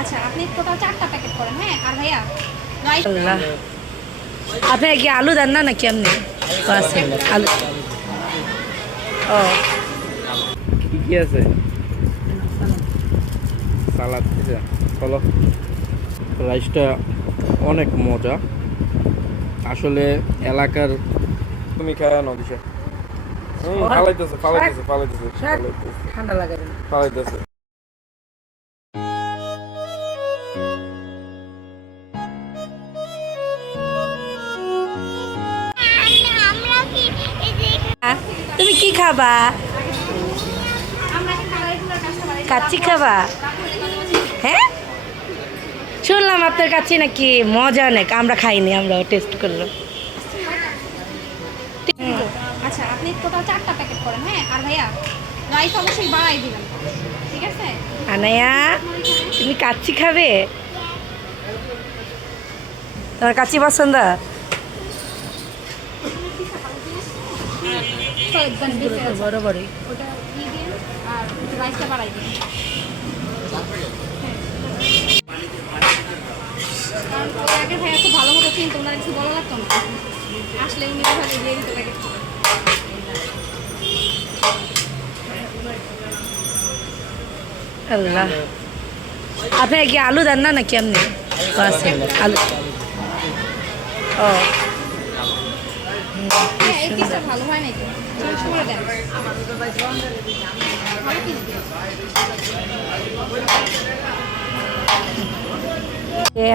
আচ্ছা আপনি টোটাল 4টা প্যাকেট করেন, হ্যাঁ? আর ভাইয়া আল্লাহ, আপনি কি আলু দেন না নাকি এমনি? আছে আলু। ও কি কি আছে? সালাদ আছে। চলো, রাইসটা অনেক মজা আসলে। এলাকার তুমি খায় না দিশা? ফালাইতেছে ফালাইতেছে ফালাইতেছে ফালাইতেছে ঠান্ডা লাগে না। ফালাইতেছে। তুমি কি খাবা? কাচ্চি খাবা? হ্যাঁ, শুনলাম আপনার কাছে নাকি মজা অনেক। আমরা খাইনি, আমরা টেস্ট করলাম। আচ্ছা আপনি টোটাল 4টা প্যাকেট করেন, হ্যাঁ? আর ভাইয়া রাইস অবশ্যই বাড়াই দিবেন, ঠিক আছে? আনায়া, তুমি কাচ্চি খাবে? তোমার কাচ্চি পছন্দ? বড় বড় ওটা দিয়ে দিন আর রাইসটা বাড়াই দিন। কারণ ওর আগে ভাইয়া খুব ভালো মতো চিনতো, ওনার কিছু বলা লাগতো না, আসলে উনি ওভাবে দিয়ে দিতে প্যাকেট করে। আল্লাহ, আপনি কি আলু দেন না নাকি এমনি? আছে আলু। ও হ্যাঁ, এই পিসটা ভালো হয় নাকি চেঞ্জ করে দেন। ভালো পিস দিন।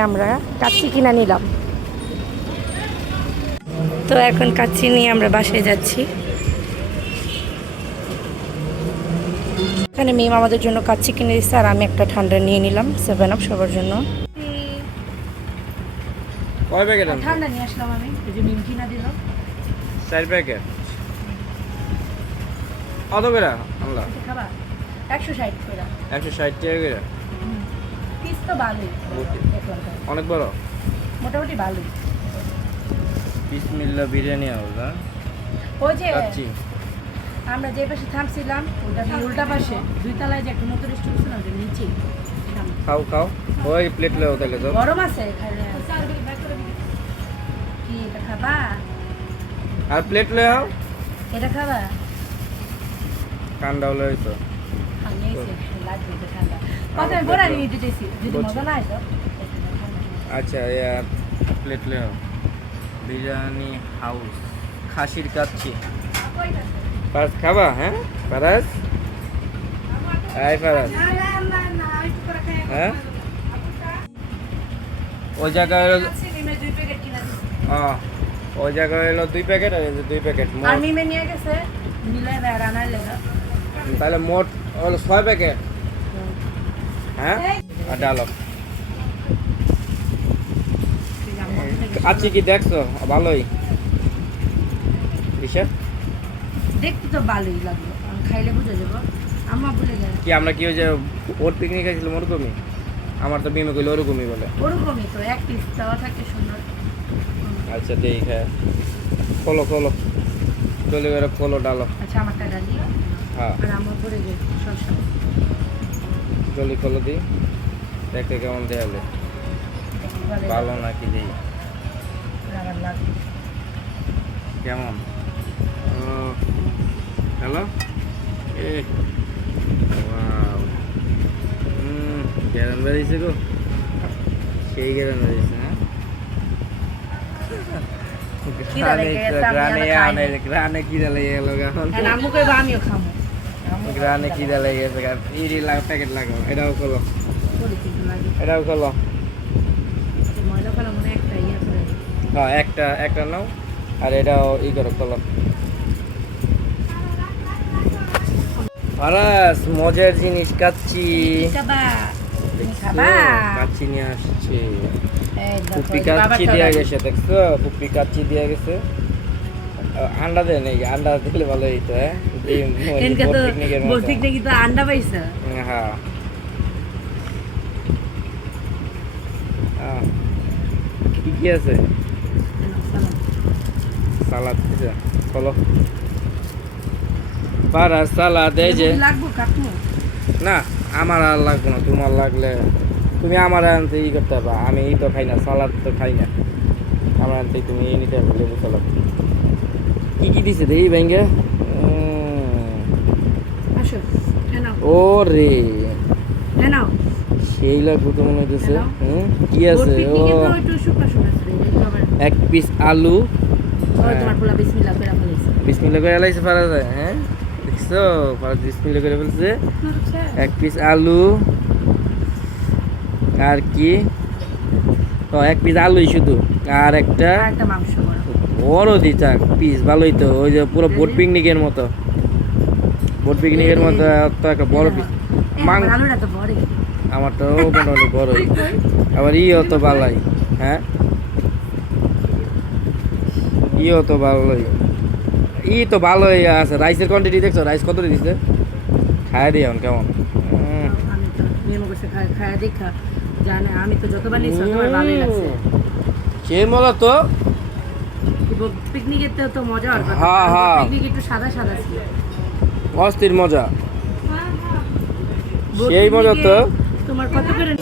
আমরা কাচ্চি কিনে নিলাম, তো এখন কাচ্চি নিয়ে আমরা বাসায় যাচ্ছি। এখানে মেম আমাদের জন্য কাচ্চি কিনে দিচ্ছে, আর আমি একটা ঠান্ডা নিয়ে নিলাম 7 আপ সবার জন্য। কয় প্যাকেট আনছো? ঠান্ডা নিয়ে আসলাম আমি, এই যে মিম কিনা দিল 4 প্যাকেট। কত করে আনলা? খাবার 160 করে। 160 টাকা করে। পিস তো ভালোই, অনেক বড়। মোটামুটি ভালোই। বিসমিল্লাহ বিরিয়ানি হাউস। হ্যাঁ, ওই যে কাচ্চি। আমরা যে পাশে থামছিলাম ওটা উল্টা পাশে 2 তলায় যে একটা নতুন রেস্টুরেন্ট ছিল ওটার নিচে। খাও খাও, ওই প্লেট লেও তাহলে তো। গরম আছে কি? এটা খাবা? আর প্লেট লেও। এটা খাবা? ঠান্ডা হলে হইতো। আমি এসে লাগবে এটা ঠান্ডা। কত আমি বড় নিয়ে দিতে চাইছি, যদি মজা না হয় তো। আচ্ছা, প্লেট লেও। বিরিয়ানি হাউস, খাসির কাচ্চি। পারাস খাবা? হ্যাঁ পারাস, এই পারাস। হ্যাঁ, ওই জায়গায় হলো ওই জায়গায় হলো 2 প্যাকেট আর এই যে 2 প্যাকেট আর মিমে নিয়ে গেছে মিলে রান্নার লেগা। তাহলে মোট হলো 6 প্যাকেট। হ্যাঁ, আর ডালো। আচ্ছা, কি দেখছো? ভালোই দিশা। দেখতে তো ভালোই লাগলো, খাইলে বুঝে যাবো। আম্মা বলে গেল কি আমরা কি ওই যে ওর পিকনিক খাইছিলাম ওরকমই? আমার তো বিমে কইলো ওরকমই বলে। ওরকমই তো, এক পিস দেওয়া থাকে সুন্দর। আচ্ছা দেই খায়। খোলো খোলো, চলে গেলে খোলো ডালো। আচ্ছা আমারটা ডালি হ্যাঁ, আর আমার পরে যে শসা। জলি খোলো দি, দেখতে কেমন দেয়ালে। ভালো নাকি দেই আমার লাগবে। কেমন? হ্যালো, এ ওয়াও, গ্যারান বেরিয়েছে গো, সেই গ্যারান বেরিয়েছে। হ্যাঁ, গ্রানে কিরা লেগে গেল এখন। আম্মু কইবা আমিও খাবো। গ্রানে কিরা লেগে গেছে। ইরি প্যাকেট লাগাও, এটাও খোলো, এটাও খোলো। ময়লা ফেলা মনে একটা ইয়ে করে। হ্যাঁ, একটা একটা নাও, আর এটাও করো, খোলো। ফারাস, মজার জিনিস কাচ্চি। খাবা? খাবা? কাচ্চি নিয়ে আসছে। এই দেখো, পুপি এই কাচ্চি বাবারটা দিয়ে ডালি। গেছে, দেখছো? পুপি কাচ্চি দিয়ে গেছে। আন্ডা দেয় নাকি? আন্ডা দিলে ভালো হইতো। হ্যাঁ, এনকে তো পিকনিকের বল মতো। পিকনিকে তো আন্ডা পাইছে। হ্যাঁ, কি কি আছে? সালাদ আছে, চলো। পারাস সালাদ এই যে। লাগবো কাটবো। না, আমার আর লাগবে না, তোমার লাগলে তুমি আমার আনতে ই করতে পারবা, আমি তো খাই না, সালাদ তো খাই না। আমার আনতে তুমি নিতে পারবে লেবু সালাদ। কি কি দিছে দেখি ব্যাঙ্গে? আসো হ্যাঁ নাও ও রে, হ্যাঁ নাও সেই লাগবে তো মনে হইতেছে। Hello? কি আছে? ও একটু শুকনা শুকনা আছে আবার এক পিস আলু। ওই তোমার পোলা বিসমিল্লাহ করে ফেলেছে বিসমিল্লাহ করে এলাইছে পারা যায়, হ্যাঁ দেখছো, পারা বিসমিল্লাহ করে ফেলছে। এক পিস আলু আর কি, ও এক পিস আলুই শুধু, আর একটা একটা মাংস বড় বড় দিতা পিস, ভালোই তো, ওই যে পুরো বোট পিকনিকের মতো, বোট পিকনিকের মতো তো একটা বড় পিস মাংস। আলুটা তো বড় আমারটাও মোটামুটি বড়ই, আবার ইও তো ভালোই, হ্যাঁ ইও তো ভালোই, ই তো ভালোই আছে। রাইসের কোয়ান্টিটি দেখছো, রাইস কত দিচ্ছে, খায় দিয়ে এখন কেমন। আমি তো মেমো বসে খায়া দেখা জানে, আমি তো যতবার নিয়েছি তোমার ভালোই লাগছে। সে মজা তো, পিকনিকের তো মজা আর কথা, হ্যাঁ, হ্যাঁ। পিকনিক একটু সাদা সাদা ছিল, অস্থির মজা, সেই মজা তো। তোমার কত করে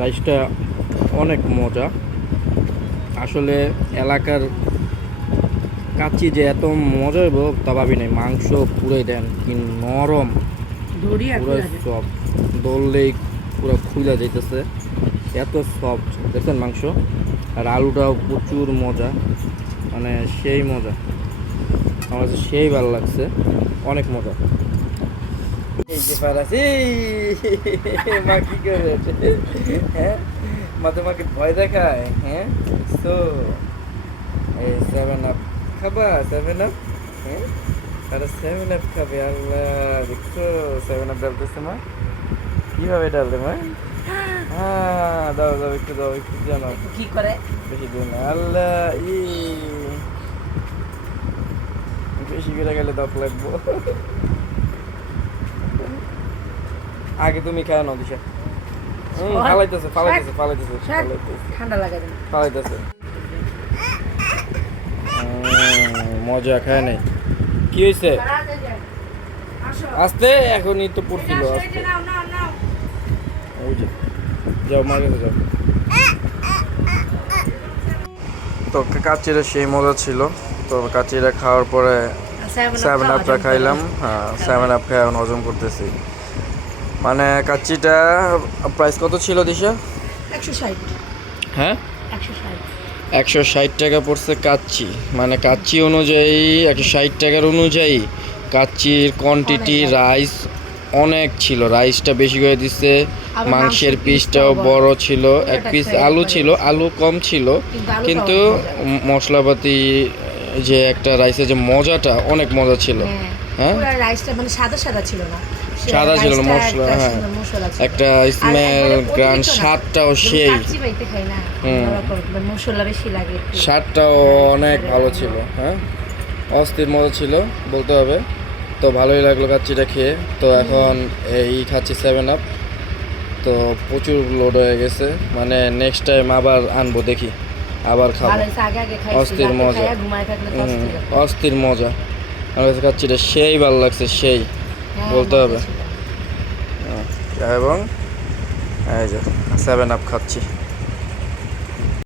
রাইসটা অনেক মজা আসলে। এলাকার কাচ্চি যে এত মজা হইব তা ভাবি নাই। মাংস পুরোই দেন কি নরম, ধরি পুরো সফট, দললেই পুরো খুলে যাইতেছে, এত সফট দেখছেন মাংস। আর আলুটাও প্রচুর মজা, মানে সেই মজা, আমার কাছে সেই ভালো লাগছে, অনেক মজা। এই যে পারাছি মা কি করে, হ্যাঁ মা তোমাকে ভয় দেখায়, হ্যাঁ তো এই 7 আপ খাবা, 7 আপ, হ্যাঁ আরে 7 আপ খাবে, আল্লাহ দেখছো 7 আপ ডালতেছে মা, কিভাবে ডালতে মা, হ্যাঁ দাও দাও একটু দাও, একটু জানো কি করে বেশি দিন না, আল্লাহ ই বেশি করে গেলে দপ লাগবো। আগে তুমি খায় না দিশা, ফালাইতেছে ফালাইতেছে ফালাইতেছে ফালাইতেছে ঠান্ডা লাগা দেন ফালাইতেছে, মজা খায় নাই। কি হয়েছে আস্তে, এখনই তো পড়ছিল আস্তে, ওই যে যাও মার কাছে যাও। তো কাচ্চিটা সেই মজা ছিল। তো কাচ্চিটা খাওয়ার পরে 7 আপটা খাইলাম, হ্যাঁ 7 আপ খাই এখন হজম করতেছি। মানে কাচ্চিটা প্রাইস কত ছিল দিশা? 160 হ্যাঁ 160 160 টাকা পড়ছে কাচ্চি, মানে কাচ্চি অনুযায়ী 160 টাকার অনুযায়ী কাচ্চির কোয়ান্টিটি, রাইস অনেক ছিল, রাইসটা বেশি করে দিচ্ছে, মাংসের পিসটাও বড় ছিল, এক পিস আলু ছিল, আলু কম ছিল, কিন্তু মশলাপাতি যে একটা রাইসের যে মজাটা অনেক মজা ছিল, হ্যাঁ পুরো রাইসটা মানে সাদা সাদা ছিল না, সাদা ছিল না, মশলা, হ্যাঁ একটা স্মেল গ্রান, স্বাদটাও সেই, মশলা বেশি লাগে, স্বাদটাও অনেক ভালো ছিল, হ্যাঁ অস্থির মজা ছিল বলতে হবে। তো ভালোই লাগলো কাচ্চিটা খেয়ে। তো এখন এই খাচ্ছি 7 আপ, তো প্রচুর লোড হয়ে গেছে, মানে নেক্সট টাইম আবার আনবো, দেখি আবার খাবো, অস্থির মজা, অস্থির মজা। আমার কাছে কাচ্চিটা সেই ভালো লাগছে, সেই বলতে হবে। এবং এই যে 7 আপ খাচ্ছি।